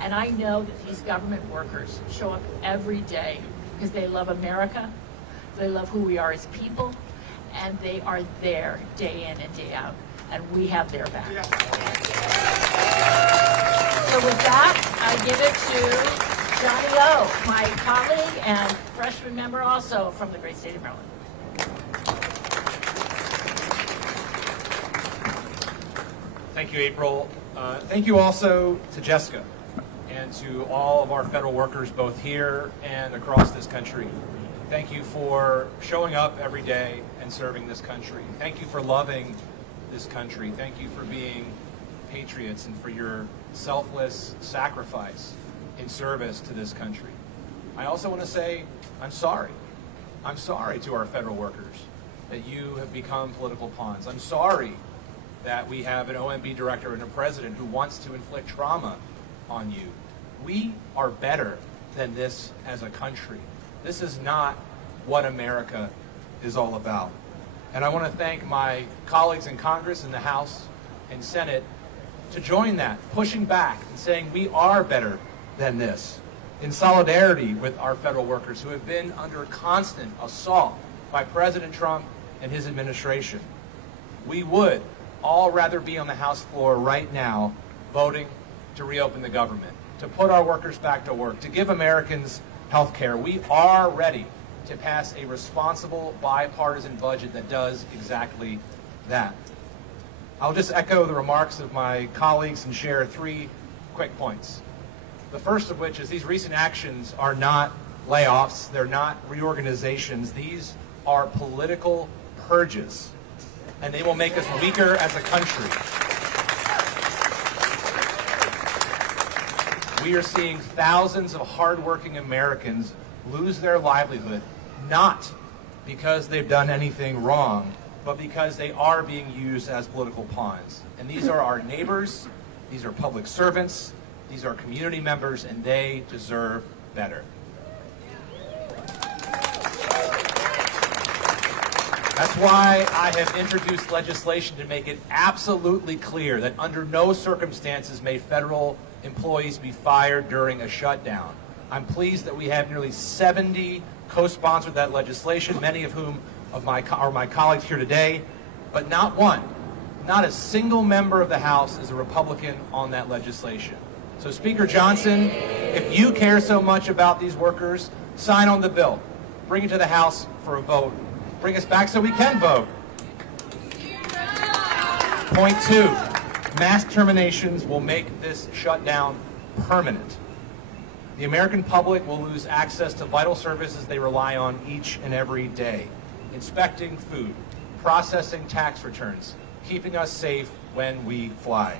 And I know that these government workers show up every day because they love America, they love who we are as people, and they are there day in and day out, and we have their back. So with that, I give it to Johnny O, my colleague and freshman member also from the great state of Maryland. Thank you, April. Thank you also to Jessica and to all of our federal workers both here and across this country. Thank you for showing up every day and serving this country. Thank you for loving this country. Thank you for being patriots and for your selfless sacrifice in service to this country. I also want to say I'm sorry. I'm sorry to our federal workers that you have become political pawns. I'm sorry that we have an OMB director and a president who wants to inflict trauma on you. We are better than this as a country. This is not what America is all about. And I want to thank my colleagues in Congress, in the House and Senate to join that, pushing back and saying we are better than this, in solidarity with our federal workers who have been under constant assault by President Trump and his administration. We would all rather be on the House floor right now voting to reopen the government, to put our workers back to work, to give Americans health care. We are ready to pass a responsible bipartisan budget that does exactly that. I'll just echo the remarks of my colleagues and share 3 quick points. The first of which is these recent actions are not layoffs, they're not reorganizations, these are political purges, and they will make us weaker as a country. We are seeing thousands of hardworking Americans lose their livelihood, not because they've done anything wrong, but because they are being used as political pawns. And these are our neighbors, these are public servants, these are community members, and they deserve better. That's why I have introduced legislation to make it absolutely clear that under no circumstances may federal employees be fired during a shutdown. I'm pleased that we have nearly 70 co-sponsored that legislation, many of whom are my colleagues here today, but not one, not a single member of the House is a Republican on that legislation. So Speaker Johnson, if you care so much about these workers, sign on the bill, bring it to the House for a vote, bring us back so we can vote. Point 2, mass terminations will make this shutdown permanent. The American public will lose access to vital services they rely on each and every day. Inspecting food, processing tax returns, keeping us safe when we fly.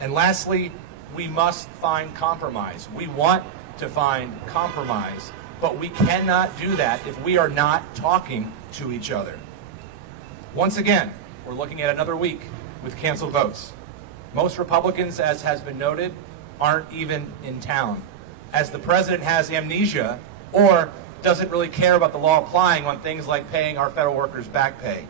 And lastly, we must find compromise. We want to find compromise, but we cannot do that if we are not talking to each other. Once again, we're looking at another week with canceled votes. Most Republicans, as has been noted, aren't even in town, as the president has amnesia or doesn't really care about the law applying on things like paying our federal workers back pay.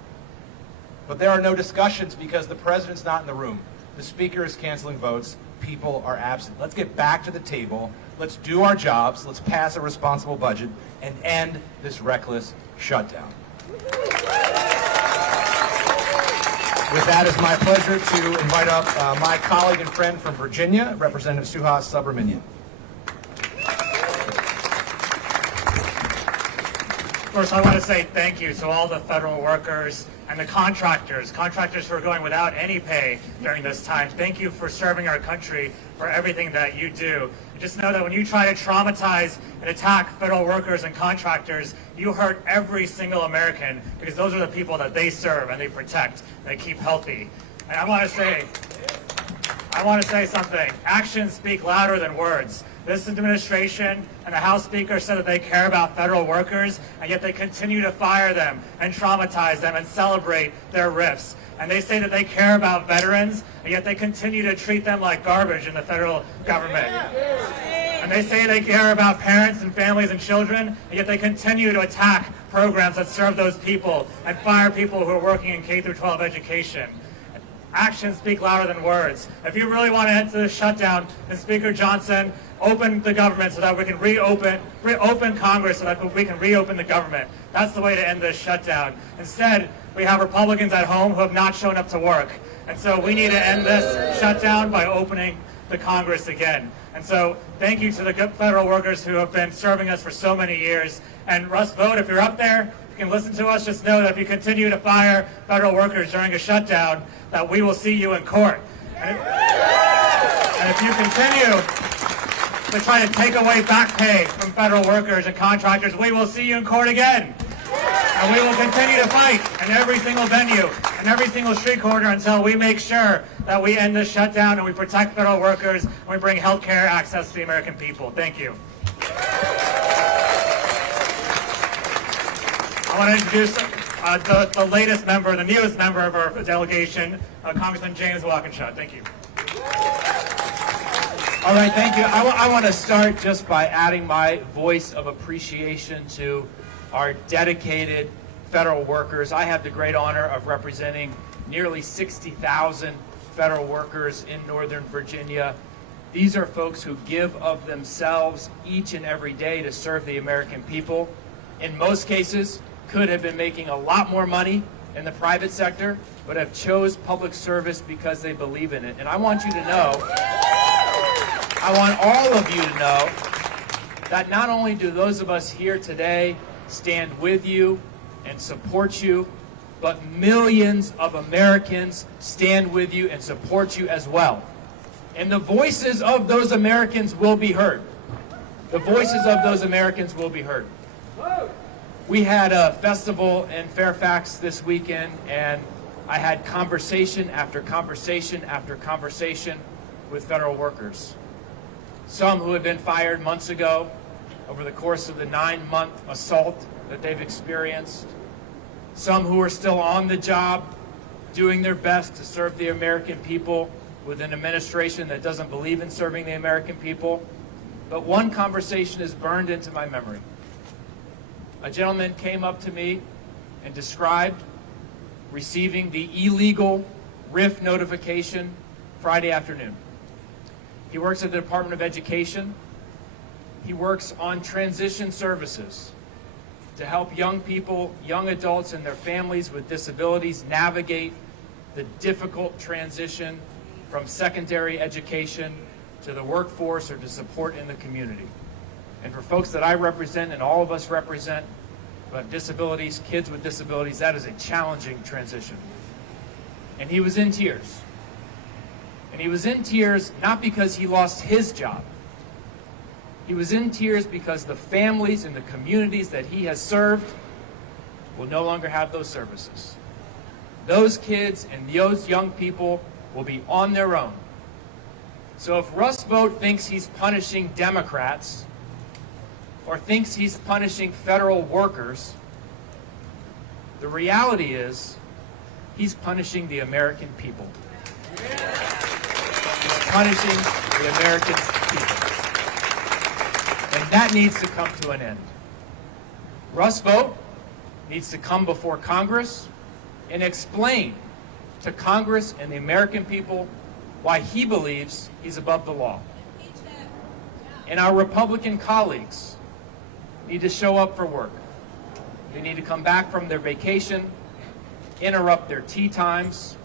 But there are no discussions because the president's not in the room. The speaker is canceling votes. People are absent. Let's get back to the table. Let's do our jobs. Let's pass a responsible budget and end this reckless shutdown. With that, it's my pleasure to invite up my colleague and friend from Virginia, Representative Suhas Subramanian. First, I want to say thank you to all the federal workers and the contractors who are going without any pay during this time. Thank you for serving our country, for everything that you do. And just know that when you try to traumatize and attack federal workers and contractors, you hurt every single American, because those are the people that they serve and they protect and they keep healthy. And I want to say something. Actions speak louder than words. This administration and the House Speaker said that they care about federal workers, and yet they continue to fire them and traumatize them and celebrate their rifts. And they say that they care about veterans, and yet they continue to treat them like garbage in the federal government. And they say they care about parents and families and children, and yet they continue to attack programs that serve those people and fire people who are working in K-12 education. Actions speak louder than words. If you really want to end this shutdown, then Speaker Johnson, open the government so that we can reopen Congress so that we can reopen the government. That's the way to end this shutdown. Instead, we have Republicans at home who have not shown up to work. And so we need to end this shutdown by opening the Congress again. And so thank you to the good federal workers who have been serving us for so many years. And Russ Vought, if you're up there, you can listen to us. Just know that if you continue to fire federal workers during a shutdown, that we will see you in court. And if you continue to try to take away back pay from federal workers and contractors, we will see you in court again. And we will continue to fight in every single venue and every single street corner until we make sure that we end this shutdown and we protect federal workers and we bring health care access to the American people. Thank you. I want to introduce the latest member, the newest member of our delegation, Congressman James Walkinshaw. Thank you. All right, thank you. I want to start just by adding my voice of appreciation to our dedicated federal workers. I have the great honor of representing nearly 60,000 federal workers in Northern Virginia. These are folks who give of themselves each and every day to serve the American people. In most cases, could have been making a lot more money in the private sector, but have chose public service because they believe in it. And I want you to know, I want all of you to know that not only do those of us here today stand with you and support you, but millions of Americans stand with you and support you as well. And the voices of those Americans will be heard. The voices of those Americans will be heard. We had a festival in Fairfax this weekend, and I had conversation after conversation after conversation with federal workers. Some who had been fired months ago over the course of the 9-month assault that they've experienced. Some who are still on the job, doing their best to serve the American people with an administration that doesn't believe in serving the American people. But one conversation is burned into my memory. A gentleman came up to me and described receiving the illegal RIF notification Friday afternoon. He works at the Department of Education. He works on transition services to help young people, young adults and their families with disabilities navigate the difficult transition from secondary education to the workforce or to support in the community. And for folks that I represent and all of us represent who have disabilities, kids with disabilities, that is a challenging transition. And he was in tears. And he was in tears not because he lost his job. He was in tears because the families and the communities that he has served will no longer have those services. Those kids and those young people will be on their own. So if Russ Vought thinks he's punishing Democrats or thinks he's punishing federal workers, the reality is he's punishing the American people. He's punishing the American people. And that needs to come to an end. Russ Vought needs to come before Congress and explain to Congress and the American people why he believes he's above the law. And our Republican colleagues need to show up for work. They need to come back from their vacation, interrupt their tea times,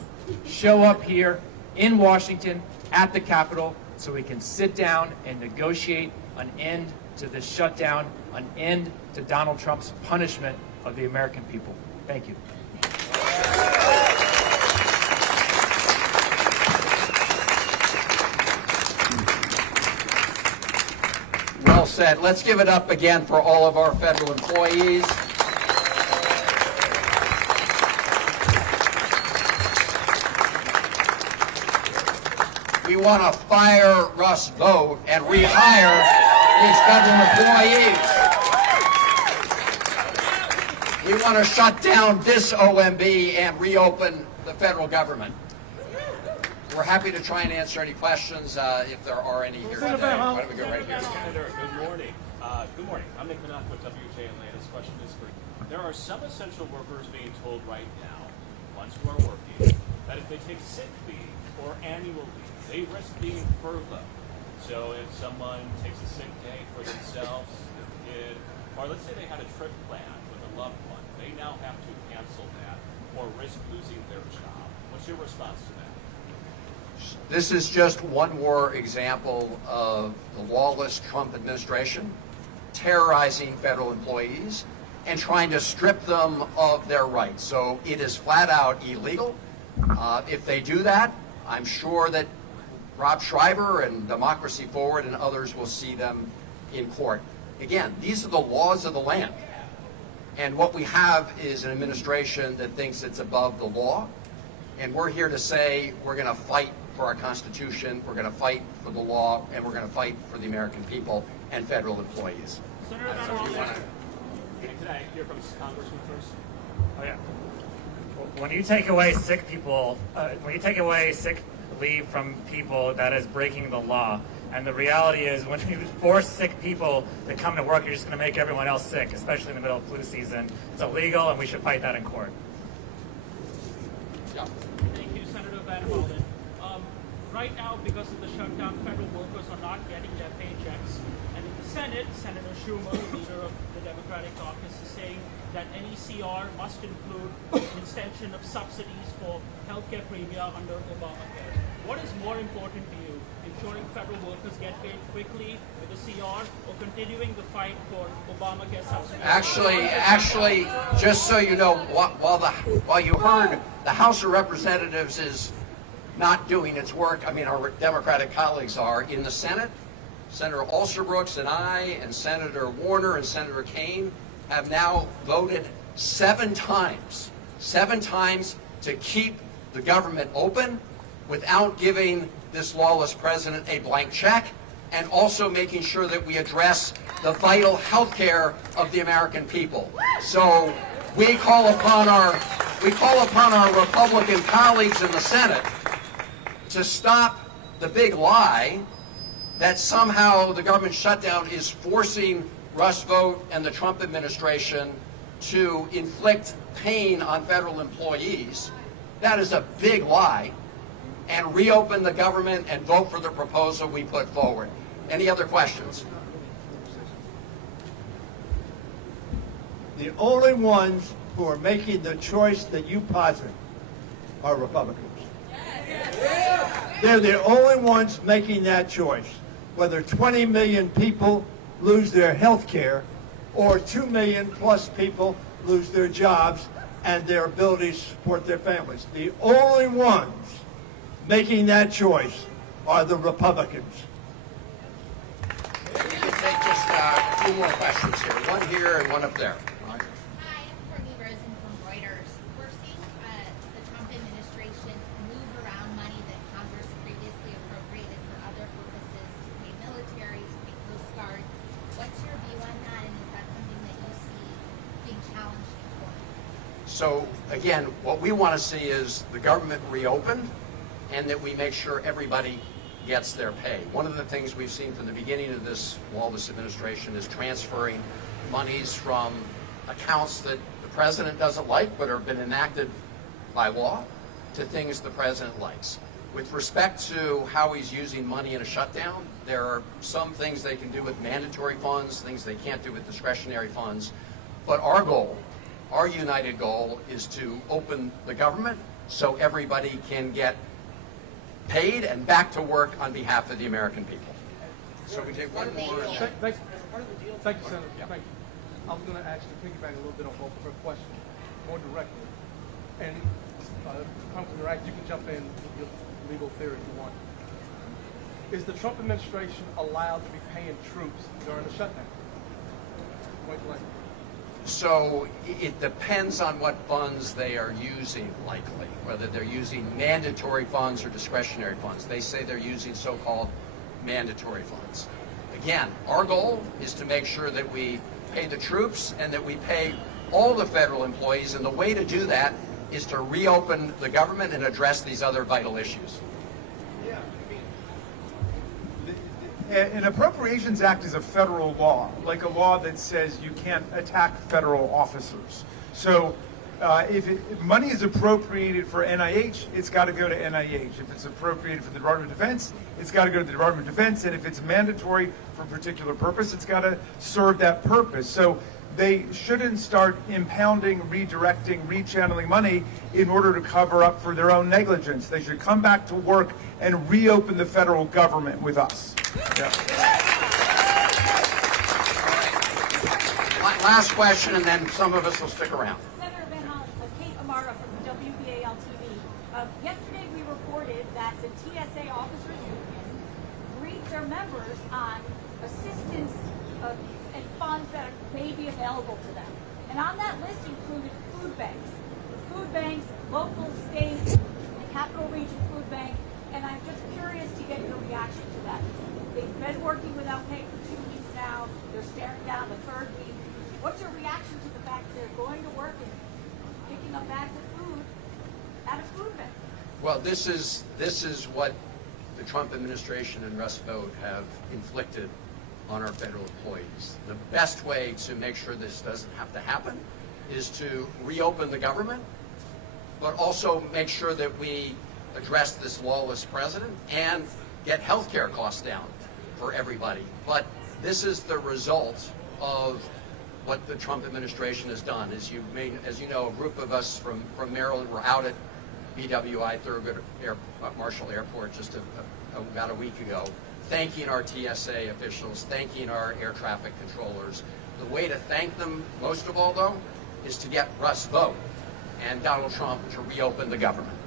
show up here in Washington at the Capitol so we can sit down and negotiate an end to this shutdown, an end to Donald Trump's punishment of the American people. Thank you. Well said. Let's give it up again for all of our federal employees. We want to fire Russ Vought and rehire these federal employees. We want to shut down this OMB and reopen the federal government. We're happy to try and answer any questions if there are any here today. Why don't we go right here? Senator, good morning. Good morning. I'm Nick Minock with WTTG-TV. This question is for you. There are some essential workers being told right now, ones who are working, that if they take sick leave or annual leave, they risk being furloughed. So if someone takes a sick day for themselves, their kid, or let's say they had a trip planned with a loved one, they now have to cancel that or risk losing their job. What's your response to that? This is just one more example of the lawless Trump administration terrorizing federal employees and trying to strip them of their rights. So it is flat out illegal. If they do that, I'm sure that Rob Schreiber and Democracy Forward and others will see them in court. Again, these are the laws of the land. And what we have is an administration that thinks it's above the law. And we're here to say we're going to fight for our Constitution, we're going to fight for the law, and we're going to fight for the American people and federal employees. Senator Van Hollen, can I hear from Congressman first? Oh yeah. When you take away sick people, when you take away sick leave from people, that is breaking the law. And the reality is, when you force sick people to come to work, you're just going to make everyone else sick, especially in the middle of flu season. It's illegal, and we should fight that in court. Yeah. Thank you, Senator Van Hollen. Right now, because of the shutdown, federal workers are not getting their paychecks. And in the Senate, Senator Schumer, the leader of the Democratic caucus, is saying that any CR must include an extension of subsidies for healthcare premium under Obamacare. What is more important to you, ensuring federal workers get paid quickly with a CR, or continuing the fight for Obamacare subsidies? Actually, just so you know, while you heard the House of Representatives is not doing its work, I mean, our Democratic colleagues are in the Senate. Senator Alsobrooks and I and Senator Warner and Senator Kaine have now voted 7 times to keep the government open without giving this lawless president a blank check, and also making sure that we address the vital health care of the American people. So we call upon our Republican colleagues in the Senate to stop the big lie that somehow the government shutdown is forcing Russ Vought and the Trump administration to inflict pain on federal employees. That is a big lie. And reopen the government and vote for the proposal we put forward. Any other questions? The only ones who are making the choice that you posit are Republicans. They're the only ones making that choice. Whether 20 million people lose their health care or 2 million plus people lose their jobs and their ability to support their families. The only ones making that choice are the Republicans. We can take just 2 more questions here. One here and one up there. Hi, I'm Courtney Rosen from Reuters. We're seeing the Trump administration move around money that Congress previously appropriated for other purposes to pay military, to pay Coast Guard. What's your view on that, and is that something that you see being challenged in court? So again, what we want to see is the government reopened and that we make sure everybody gets their pay. One of the things we've seen from the beginning of this lawless administration is transferring monies from accounts that the president doesn't like but have been enacted by law to things the president likes. With respect to how he's using money in a shutdown, there are some things they can do with mandatory funds, things they can't do with discretionary funds. But our goal, our united goal, is to open the government so everybody can get paid and back to work on behalf of the American people. So we take one more. Thank you, Senator. Yeah. Thank you. I was going to actually piggyback a little bit on both of her questions, more directly. And Congressman Iraq, you can jump in with your legal theory if you want. Is the Trump administration allowed to be paying troops during the shutdown? Point blank. So it depends on what funds they are using, likely, whether they're using mandatory funds or discretionary funds. They say they're using so-called mandatory funds. Again, our goal is to make sure that we pay the troops and that we pay all the federal employees, and the way to do that is to reopen the government and address these other vital issues. An Appropriations Act is a federal law, like a law that says you can't attack federal officers. So if money is appropriated for NIH, it's got to go to NIH. If it's appropriated for the Department of Defense, it's got to go to the Department of Defense. And if it's mandatory for a particular purpose, it's got to serve that purpose. So they shouldn't start impounding, redirecting, rechanneling money in order to cover up for their own negligence. They should come back to work and reopen the federal government with us. Yeah. Last question, and then some of us will stick around. Senator Van Hollen, Kate Amara from WDCA-TV. Yesterday we reported that the TSA officers union briefed their members on assistance and funds that may be available to them. And on that list included food banks. Food banks, local, state, the Capital Region Food Bank, and I'm just curious to get your reaction to that. They've been working without pay for 2 weeks now. They're staring down the 3rd week. What's your reaction to the fact that they're going to work and picking up bags of food at a food bank? Well, this is what the Trump administration and Russ Vought have inflicted on our federal employees. The best way to make sure this doesn't have to happen is to reopen the government, but also make sure that we address this lawless president and get health care costs down for everybody. But this is the result of what the Trump administration has done. As you know, a group of us from Maryland were out at BWI Thurgood Marshall Airport just about a week ago, thanking our TSA officials, thanking our air traffic controllers. The way to thank them, most of all, though, is to get Russ Vought and Donald Trump to reopen the government.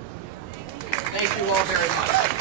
Thank you all very much.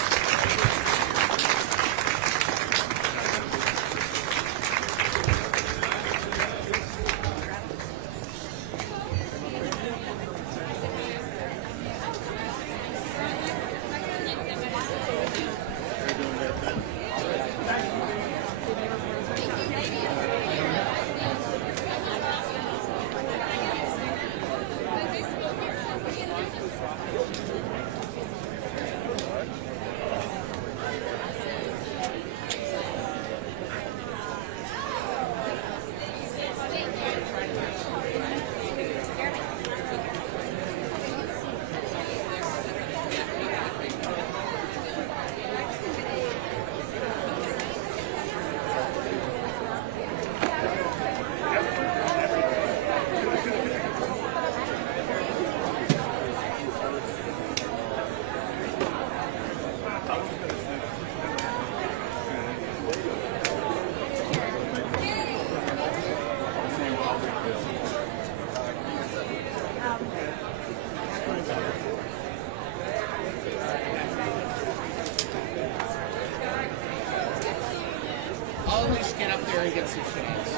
Always get up there and get some shots.